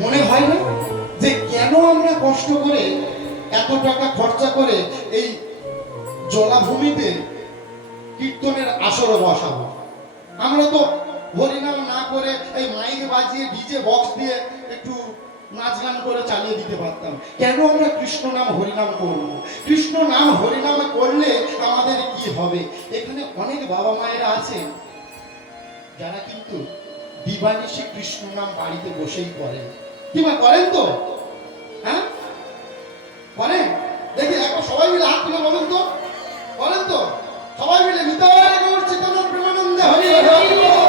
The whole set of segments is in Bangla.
মনে হয় না যে কেন আমরা কষ্ট করে এত টাকা খরচা করে এই জলাভূমিতে কীর্তনের আসর বসাবো? আমরা তো হরিনাম না করে এই মাইক বাজিয়ে ডিজে বক্স দিয়ে একটু নাচ গান করে চালিয়ে দিতে পারতাম। কেন আমরা কৃষ্ণ নাম হরিনাম করব? কৃষ্ণ নাম হরিনাম করলে আমাদের কি হবে? এখানে অনেক বাবা মায়েরা আছে যারা কিন্তু দিবানিশি কৃষ্ণ নাম বাড়িতে বসেই করেন। কিংবা করেন তো? হ্যাঁ? করেন? দেখি এখন সবাই মিলে হাত তুলে বলেন তো। বলেন তো? সবাই মিলে ভিতরে গৌর চিত্তানন্দ প্রেমানন্দে হরি। হরে।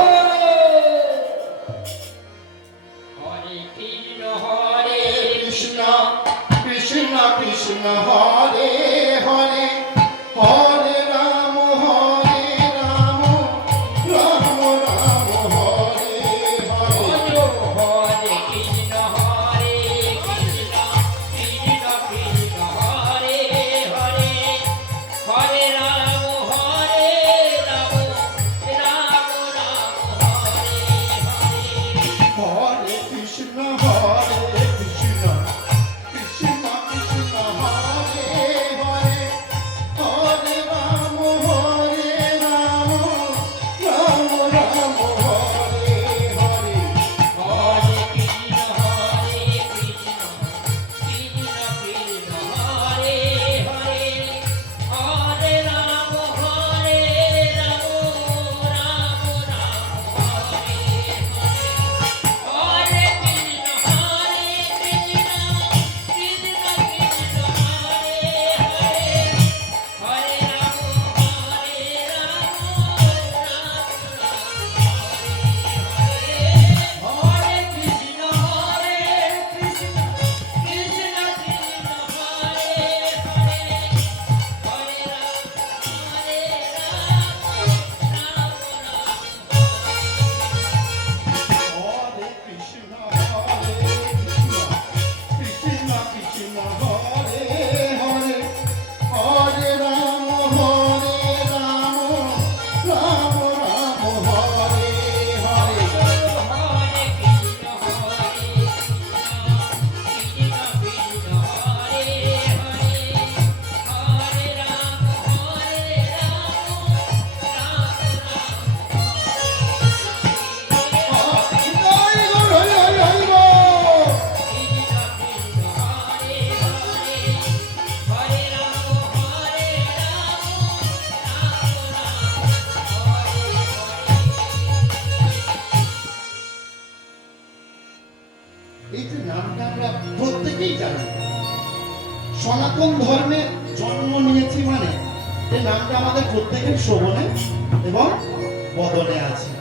বদনে আছে।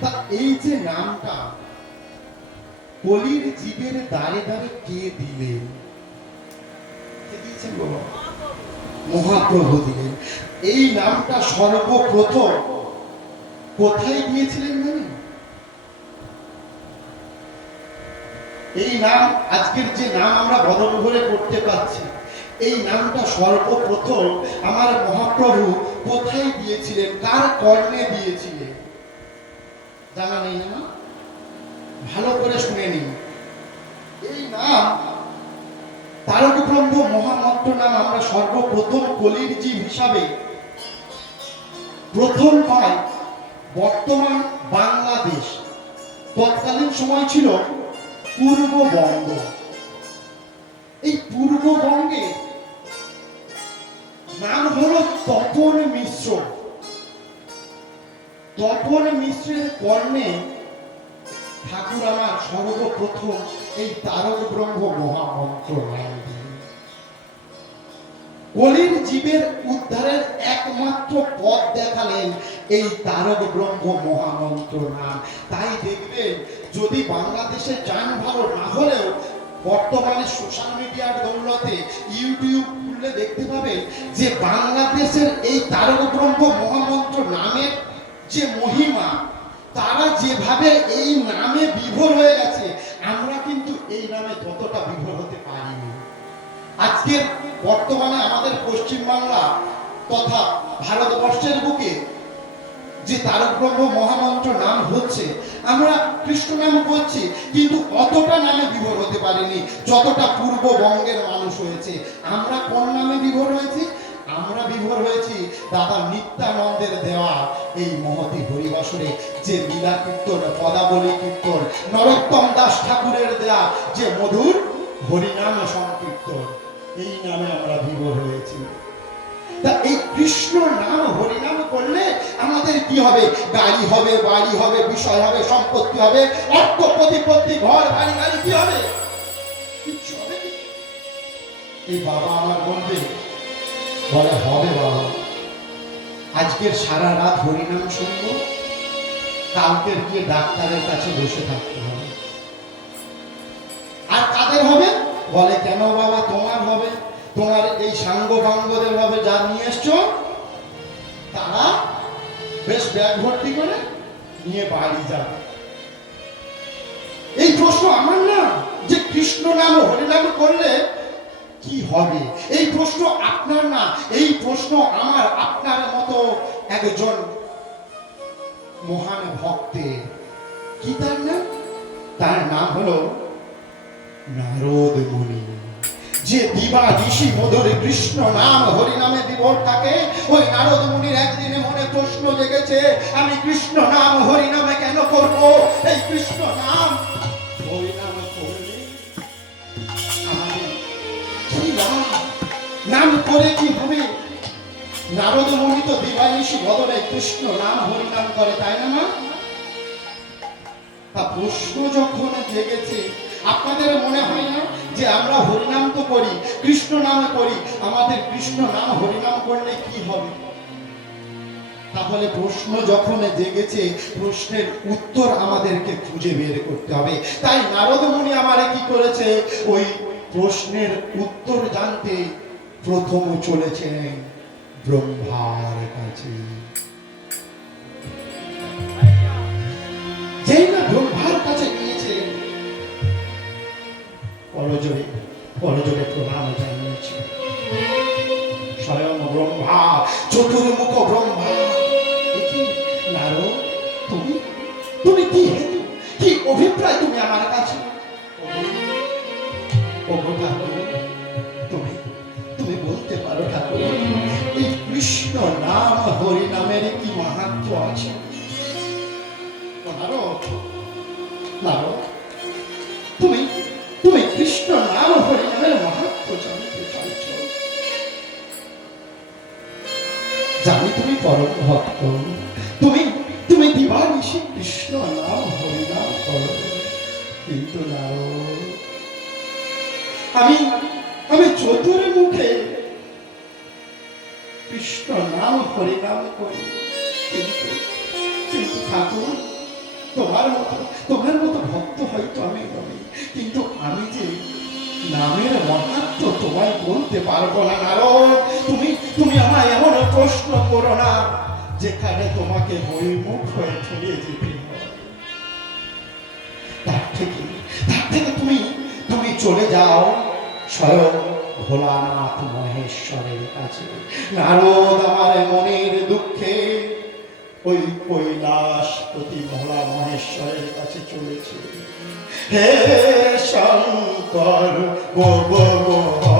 তা এই যে নামটা, কলির জীবের দ্বারে দ্বারে কে দিলেন মহাপ্রভু দিলেন। এই নামটা সর্বপ্রথম কোথায় দিয়েছিলেন জানেন? এই নাম, আজকের যে নাম আমরা বদল করে করতে পারছি, এই নামটা সর্বপ্রথম আমার মহাপ্রভু কোথায় দিয়েছিলেন? কার কর্ণে দিয়েছিলেন? জানা নেই না? ভালো করে শুনে নিন। এই নাম তারক ব্রহ্ম মহামন্ত্র নাম আমরা সর্বপ্রথম কলির জীব হিসাবে প্রথম পাই বর্তমান বাংলাদেশ। তৎকালীন সময় ছিল পূর্ববঙ্গ। এই পূর্ববঙ্গে নাম হলো তপন মিশ্র। তপন মিশ্রের কর্ণে ঠাকুর আমার সর্বপ্রথম এই তারক ব্রহ্ম মহামন্ত্র কলির জীবের উদ্ধারের একমাত্র পথ দেখালেন এই তারক ব্রহ্ম মহামন্ত্র নাম। তাই দেখবেন, যদি বাংলাদেশে যান ভালো না হলেও বর্তমানে সোশ্যাল মিডিয়ার দৌলতে ইউটিউব খুললে দেখতে পাবেন যে বাংলাদেশের এই তারক ব্রহ্ম মহামন্ত্র নামের যে মহিমা, তারা যেভাবে এই নামে বিভোর হয়ে গেছে, আমরা কিন্তু এই নামে ততটা বিভোর হতে পারিনি। আজকের বর্তমানে আমাদের পশ্চিমবাংলা তথা ভারতবর্ষের বুকে যে তারক ব্রহ্ম মহামন্ত্র নাম হচ্ছে, আমরা কৃষ্ণ নাম করছি, কিন্তু অতটা নামে বিভোর হতে পারিনি, যতটা পূর্ববঙ্গের মানুষ হয়েছে। আমরা কোন নামে বিভোর হয়েছি? আমরা বিভোর হয়েছি দাদা নিত্যানন্দের দেওয়া এই মহতি হরিবাসরে, যে লীলা কীর্তন, পদাবলী কীর্তন, নরোত্তম দাস ঠাকুরের দেয়া যে মধুর হরিনাম সংকীর্তন, এই নামে আমরা বিভোর হয়েছি। তা এই কৃষ্ণ নাম, হরিনাম করলে আমাদের কি হবে? গাড়ি হবে, বাড়ি হবে, বিষয় হবে, সম্পত্তি হবে, অর্থ, প্রতিপত্তি, ঘর, বাড়ি, গাড়ি, কি হবে। এই বাবা আমার বলবে, বলে, হবে বাবা। আজকের সারা রাত হরিনাম শুনব। কালকের গিয়ে ডাক্তারের কাছে বসে থাকতে হবে। আর কাদের হবে? বলে, কেন বাবা, তোমার হবে? তোমার এই সাঙ্গ বাঙ্গদের হবে যা নিয়ে এসছো, তারা বেশ ব্যাগ ভর্তি করে নিয়ে বাড়ি যাবে। এই প্রশ্ন আমার না, যে কৃষ্ণ নাম হরিনাম করলে কি হবে? এই প্রশ্ন আপনার না, এই প্রশ্ন আমার, আপনার মতো একজন মহান ভক্তের। কি তার নাম? তার নাম হলো নারদ মুনি। যে দিবা ঋষি মধুর কৃষ্ণ নাম হরি নামে বিভোর থাকে ওই নারদ মুনির একদিনে মনে প্রশ্ন জেগেছে, আমি কৃষ্ণ নাম হরি নামে কেন করব? এই কৃষ্ণ নাম হরি নামে? নাম করে কি হবে? নারদ মুনি তো দিবানিশি বদলে কৃষ্ণ নাম হরি নাম করে, তাই না তা প্রশ্ন যখন জেগেছে, আপনাদের মনে হয় না যে আমরা হরিনাম তো করি, কৃষ্ণ নাম করি, আমাদের কৃষ্ণ নাম হরিনাম করলে কি হবে? তাহলে প্রশ্ন যখন জেগেছে, প্রশ্নের উত্তর আমাদেরকে খুঁজে বের করতে হবে। তাই নারদ মুনি আমারে কি করেছে? ওই প্রশ্নের উত্তর জানতে প্রথম চলেছেন ব্রহ্মার কাছে। যেই না ব্রহ্মার কাছে গিয়েছে পরজরে পরজরে প্রণাম জানিয়েছে। স্বয়ং ব্রহ্মা, চতুর্মুখ ব্রহ্মা। দেখি তুমি? তুমি কি হেতু? কি অভিপ্রায় তুমি আমার কাছে? তুমি তুমি বলতে পারো ঠাকুর, এই কৃষ্ণ নাম হরি নামের কি মাহাত্ম আছে? নারো নারো জানি তুমি পরম ভক্ত তুমি তুমি দিবানিশি কৃষ্ণ নাম হরি নাম করো। কিন্তু নারো আমি আমি চতুর মুখে কৃষ্ণ নাম হরি নাম করি। কিন্তু কিন্তু ঠাকুর, তোমার মতো তোমার মতো ভক্ত হয়তো আমি নই। কিন্তু আমি যে নামের মহাত্ম তোমায় বলতে পারব না, নারদ। তুমি তুমি আমায় এমন প্রশ্ন করো না, যেখানে তোমাকে বইমুখ হয়ে ঠেলে যেতে তার থেকে তার থেকে তুমি তুমি চলে যাও। স্বয়ং ভোলানাথ মহেশ্বরের কাছে। নারদ, আমার মনের দুঃখে ওই কৈলাস প্রতি ভোলা মহেশ্বরের কাছে চলেছে। হে শঙ্কর গো গো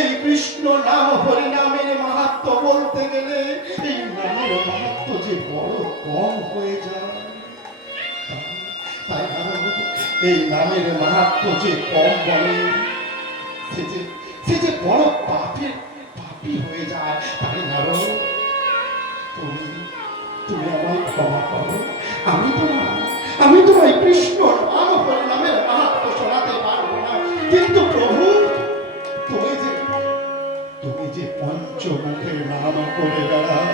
এই কৃষ্ণ নাম, হরিনামের মাহাত্ম বলতে গেলে এই নামের মাহাত্ম যে বড় কম হয়ে যায়। এই নামের মাহাত্ম যে কম বলে, সে যে বড় পাপের পাপি হয়ে যায়, তাই নারদ তুমি তুমি আমায় ক্ষমা করো। আমি তোমার, আমি তোমায় কৃষ্ণ নাম হরি নামের মাহাত্ম শোনাতে পারব না। কিন্তু প্রভু পঞ্চমুখের নাম করে বেড়াও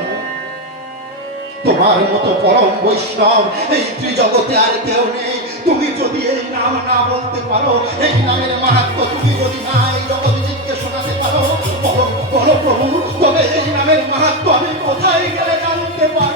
তোমার মতো পরম বৈষ্ণব এই ত্রিজগতে আর কেউ নেই। তুমি যদি এই নাম না বলতে পারো, এই নামের মাহাত্ম তুমি যদি না এই জগৎ জীবকে শোনাতে পারো বলো প্রভু, তবে এই নামের মাহাত্ম আমি কোথায় গেলে জানতে পারব?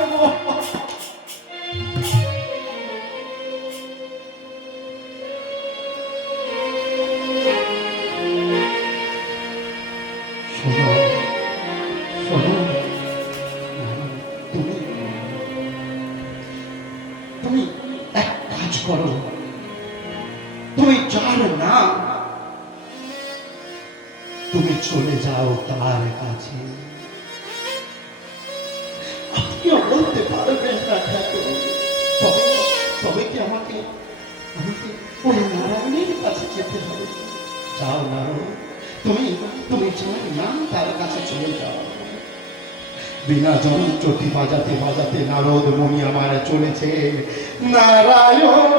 চলে যাও তার কাছে। আপনিও বলতে পারবেন না তবে তবে কি আমাকে ওই নারায়ণের কাছে যেতে হবে? যাও নারায়ণ, তুমি তুমি নাম তার কাছে চলে যাও। বিনা যন্ত্রটি বাজাতে বাজাতে নারদ মুনি আমার চলেছে। নারায়ণ!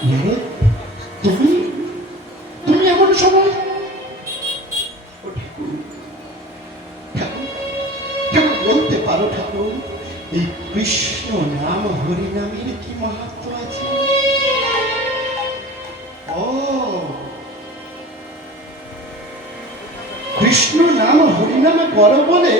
তুমি? তুমি এমন সময় বলতে পারো ঠাকুর, এই কৃষ্ণ নাম হরিনামের কি মাহাত্ম আছে? ও, কৃষ্ণ নাম হরিনামে করো বলে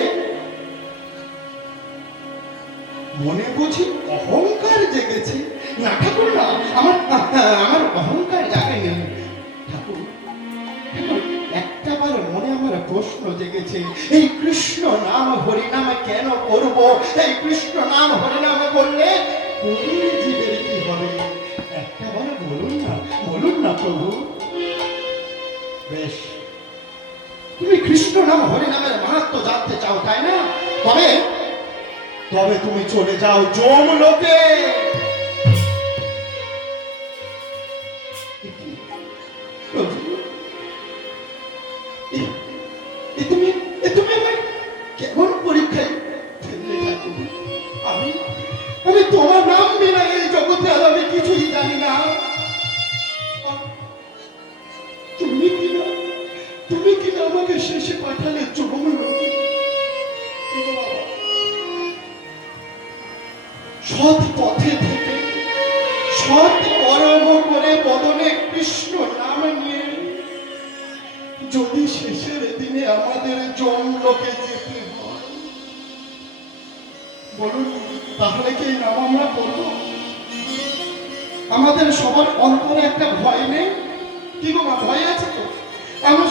তবে তবে তুমি চলে যাও? জম লোকে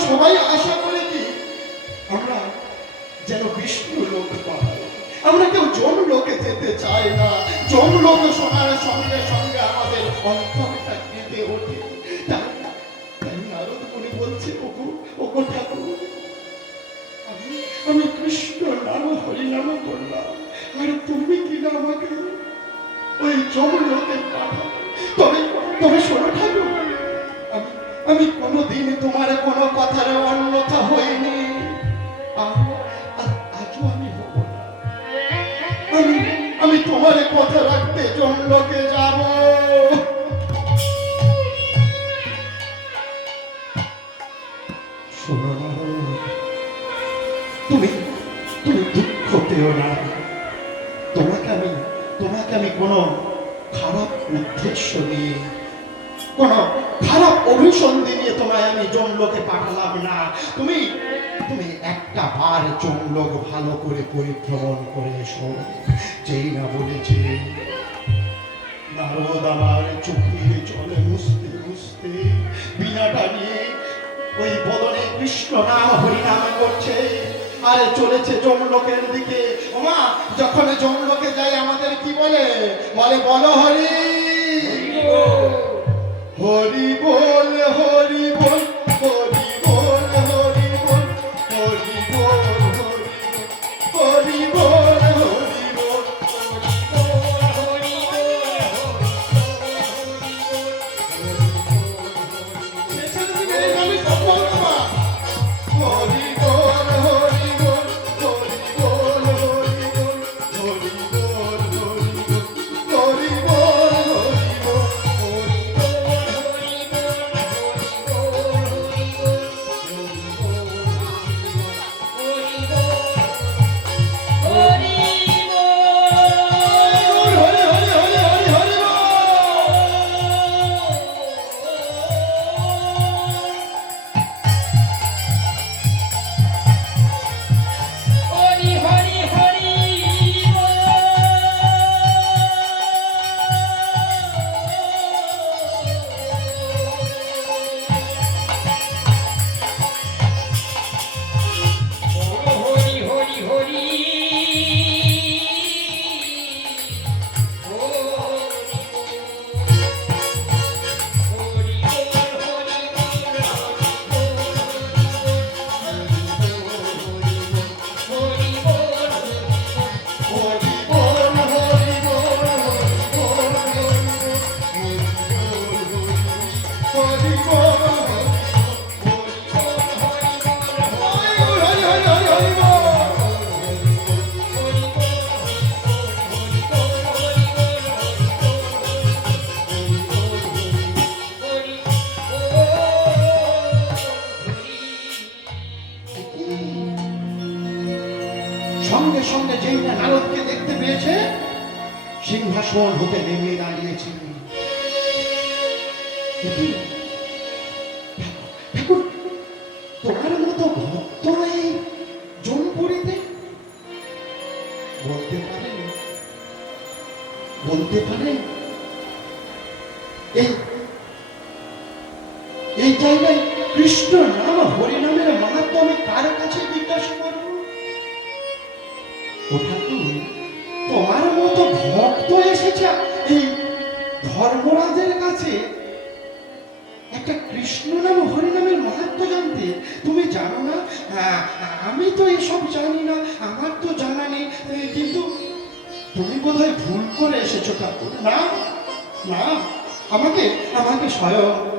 সবাই আশা করে কি? আমরা যেন বিষ্ণু লোক আমরা কেউ জন লোকে যেতে চাই না। জন লোক শোনার সঙ্গে সঙ্গে আমাদের অন্তরটা কেঁদে ওঠে। তাই নারদ বলছে, ওগো ওগো ঠাকুর, আমি কৃষ্ণ নাম করলাম আর তুমি কি না আমাকে ওই জমলোকে পাঠাও তবে তবে শোনো ঠাকুর, আমি আমি কোনোদিন তোমার কোনো কথার অন্যথা হইনি। আজও আমি হব আমি আমি তোমার কথা রাখতে জমলোকে যাব। তুমি তুমি দুঃখ পেও না। তোমাকে আমি তোমাকে আমি কোনো খারাপ উদ্দেশ্য নিয়ে, কোনো খারাপ অভিসন্ধি নিয়ে তোমায় আমি জমলোকে পাঠালাম না। তুমি তুমি একটা বার জমলোক ভালো করে পরিভ্রমণ করে এসো। যেই না বলেছে, নারদ আমার মুছতে বিনাটা নিয়ে ওই বদনে কৃষ্ণ নাম হরিনাম করছে। আর চলেছে জমলোকের দিকে। ওমা, যখন জমলোকে যাই আমাদের কি বলে? বলে, বলো হরি। হরি বল হরি বল হরি কারও কাছে জিজ্ঞাসা করো তোমার মতো ভক্ত এসেছে এই ধর্মরাজের কাছে। একটা কৃষ্ণ নাম হরিনামের মহাত্ম জানতে। তুমি জানো না? হ্যাঁ, আমি তো এসব জানি না, আমার তো জানা নেই। কিন্তু তুমি বোধ ভুল করে এসেছ ঠাকুর। না না, আমাকে আমাকে স্বয়ং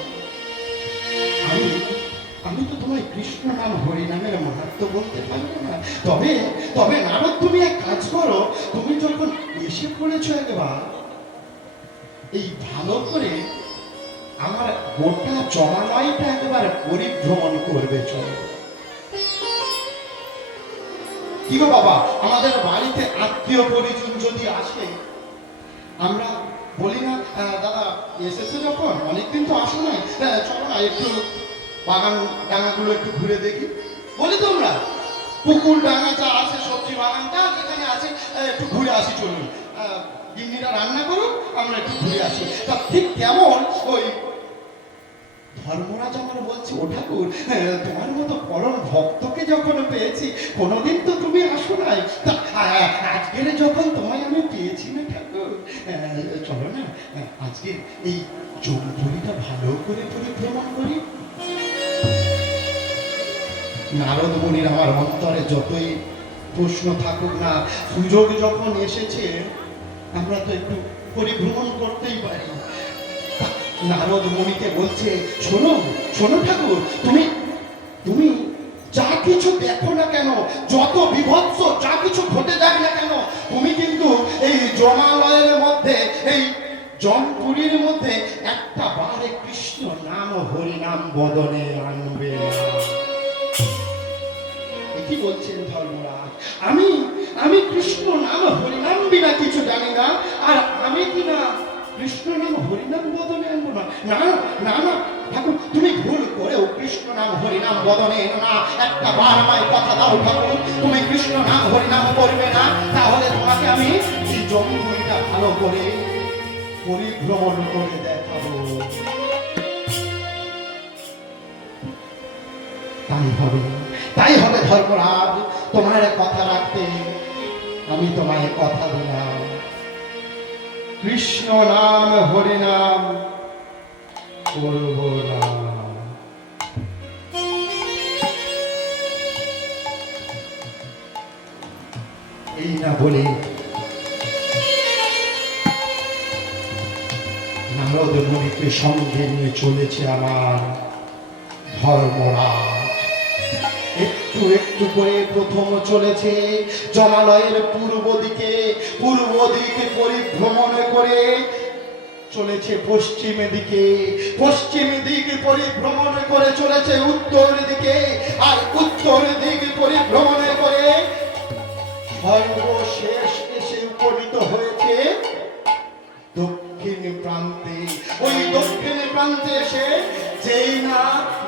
আমি তো তোমায় কৃষ্ণ নাম হরিনামের মাহাত্ম বলতে পারব না। তবে তবে নারদ তুমি এক কাজ করো, তুমি যখন এসে পড়েছো একবার, এই ভালো করে আমার গোটা জমালয়টা একবার পরিভ্রমণ করবে চলো। কি গো বাবা, আমাদের বাড়িতে আত্মীয় পরিজন যদি আসে, আমরা বলি না দাদা, এসেছে যখন? অনেকদিন তো আসো না চলো না, একটু বাগান ডাঙাগুলো একটু ঘুরে দেখি। বলি তোমরা, পুকুর, ডাঙা যা আছে, সবজি বাগানটা যেখানে আছে একটু ঘুরে আসি চলুন। গিন্নিরা রান্না করুন আমরা একটু ঘুরে আসি। তা ঠিক কেমন? ওই ধর্মরাজ আমার বলছে, ও ঠাকুর তোমার মতো পরম ভক্তকে যখন পেয়েছি, কোনোদিন তো তুমি আসো নাই। তা আজকের যখন তোমায় আমি পেয়েছি না ঠাকুর চলো না আজকে এই চৌধুরীটা ভালো করে পরিভ্রমণ করি। নারদ মুনির আমার অন্তরে যতই প্রশ্ন থাকুক না, সুযোগ যখন এসেছে, আমরা তো একটু পরিভ্রমণ করতেই পারি। নারদ মুনিকে বলছে, শোনো শোনো ঠাকুর, তুমি তুমি যা কিছু দেখো না কেন, যত বিভৎস, যা কিছু ঘটে যাক না কেন, তুমি কিন্তু এই জমালয়ের মধ্যে, এই জমপুরীর মধ্যে একটা বারে কৃষ্ণ নাম হরিনাম বদনে আনবে। না কি বলছেন ধর্মরাজ? আমি আমি কৃষ্ণ নাম, হরিনাম বিনা কিছু জানি না। আর আমি কি না কৃষ্ণ নাম, হরিনাম বদনে আনব না? না না না, ঠাকুর, তুমি ভুল করেও কৃষ্ণ নাম, হরিনাম বদনে এনো না। একটা বার আমায় কথা দাও ঠাকুর, তুমি কৃষ্ণ নাম, হরিনাম করবে না। তাহলে তোমাকে আমি এই জমিভূমিটা ভালো করে পরিভ্রমণ করে দেখাবো। তাই হবে। তাই হবে ধর্মরাজ, তোমার কথা রাখতে আমি তোমায় কথা দিলাম। কৃষ্ণ নাম, হরি নাম এই না বলে নারদ মুনিকে সঙ্গে নিয়ে চলেছে আমার ধর্মরাজ। একটু একটু করে প্রথম চলেছে জমালয়ের পূর্ব দিকে পূর্ব দিকে পরিভ্রমণ করে চলেছে পশ্চিম দিকে পশ্চিম দিকে পরিভ্রমণ করে চলেছে উত্তর দিকে, আর উত্তর দিকে পরিভ্রমণ করে সর্বশেষ এসে উপনীত হয়েছে দক্ষিণ প্রান্তে। ওই দক্ষিণ প্রান্তে এসে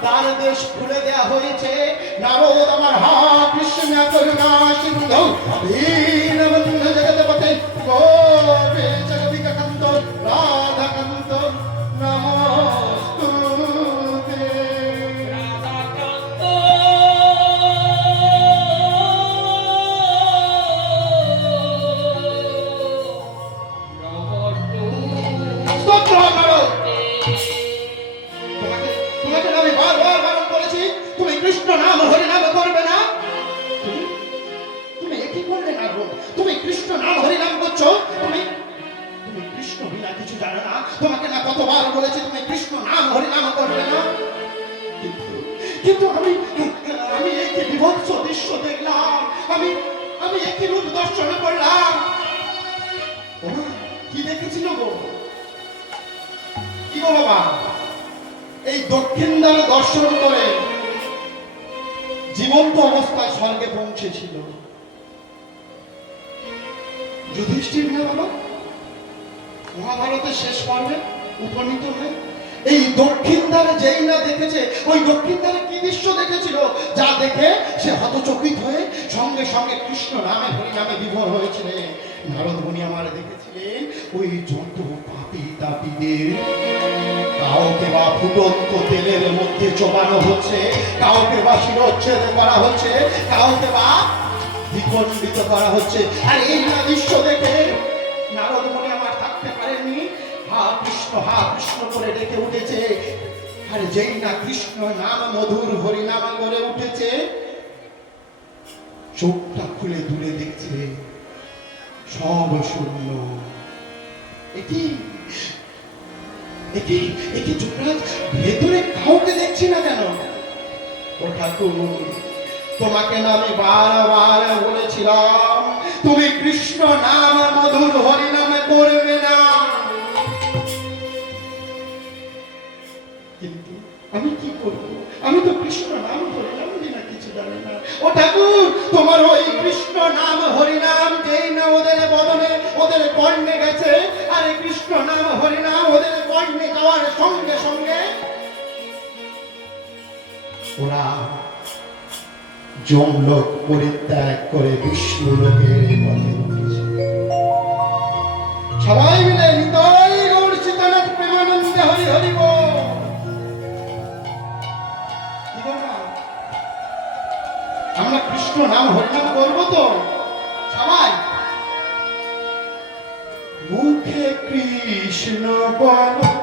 না দেশ খুলে দেয়া হয়েছে। নারদ আমার হা কৃষ্ণ করুণা সিন্ধু একই রূপ দর্শন করলাম? কি দেখেছিল গো? কি গো বাবা? এই দক্ষিণ দ্বার দর্শন করে জীবন্ত অবস্থায় স্বর্গে পৌঁছেছিল। যুধিষ্ঠির না বাবা? মহাভারতের শেষ পর্বে উপনীত হয়ে এই দক্ষিণ দ্বারে যেই না দেখেছে, ওই দক্ষিণ দ্বারে দৃশ্য দেখেছিল, যা দেখে সে হতচকিত হয়ে সঙ্গে সঙ্গে কৃষ্ণ নামে, হরি নামে বিভোর হয়েছিলেন। নারদ মুনি আমার দেখেছিলেন, ওই যত পাপি তাপিদের। কাউকে বা ফুটন্ত তেলের মধ্যে চোবানো হচ্ছে, কাউকে বা শিরোচ্ছেদ করা হচ্ছে, কাউকে বা দ্বিখণ্ডিত করা হচ্ছে। আর এই দৃশ্য দেখে নারদ মনে আমার থাকতে পারেনি হা কৃষ্ণ হা কৃষ্ণ করে ডেকে উঠেছে। আর যেই না কৃষ্ণ নাম মধুর হরিনামা করে উঠেছে, চোখটা খুলে দূরে দেখছে, সব শূন্য। এটি এটি এটি যুবরাজ ভেতরে কাউকে দেখছি না কেন? ও ঠাকুর, তোমাকে না আমি বারবার বলেছিলাম, তুমি কৃষ্ণ নাম মধুর হরি নামে করবে না। আমি কি করব? আমি তো কৃষ্ণ নাম হরি বিনা কিছু জানি না। ও ঠাকুর, তোমার ওই কৃষ্ণ নাম হরি নাম যেই না ওদের বদনে, ওদের কর্ণে গেছে। আর এই কৃষ্ণ নাম হরি নাম ওদের কর্ণে যাওয়ার সঙ্গে সঙ্গে ওরা যমলোক পরিত্যাগ করে বিষ্ণু লোকের সবাই কৃষ্ণ নাম হরিনাম করব তো? সবাই। মুখে কৃষ্ণ বল